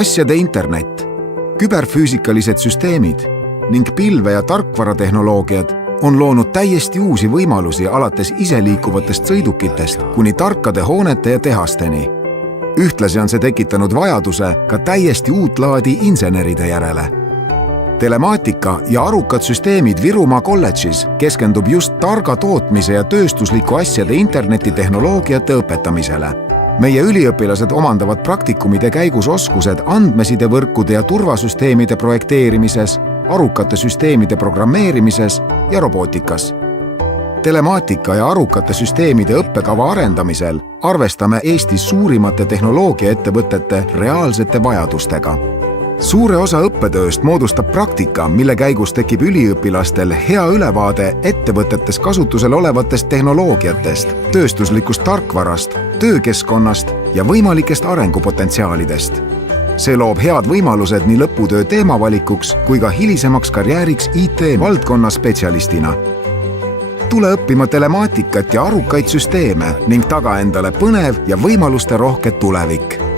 asjade internet, küberfüüsikalised süsteemid ning pilve- ja tarkvaratehnoloogiad on loonud täiesti uusi võimalusi alates iseliikuvatest sõidukitest kuni tarkade hoonete ja tehasteni. Ühtlasi on see tekitanud vajaduse ka täiesti uut laadi inseneride järele. Telemaatika ja arukad süsteemid Virumaa kolledžis keskendub just targa tootmise ja tööstusliku asjade internetitehnoloogiate õpetamisele. Meie üliõpilased omandavad praktikumide käigus oskused andmesidevõrkude ja turvasüsteemide projekteerimises, arukate süsteemide programmeerimises ja robootikas. Telemaatika ja arukate süsteemide õppekava arendamisel arvestame Eestis suurimate tehnoloogiaettevõtete reaalsete vajadustega. Suure osa õppetööst moodustab praktika, mille käigus tekib üliõpilastel hea ülevaade ettevõtetes kasutusel olevatest tehnoloogiatest, tööstuslikust tarkvarast, töökeskkonnast ja võimalikest arengupotentsiaalidest. See loob head võimalused nii lõputöö teemavalikuks kui ka hilisemaks karjääriks IT-valdkonna spetsialistina. Tule õppima telemaatikat ja arukaid süsteeme ning taga endale põnev ja võimaluste rohke tulevik.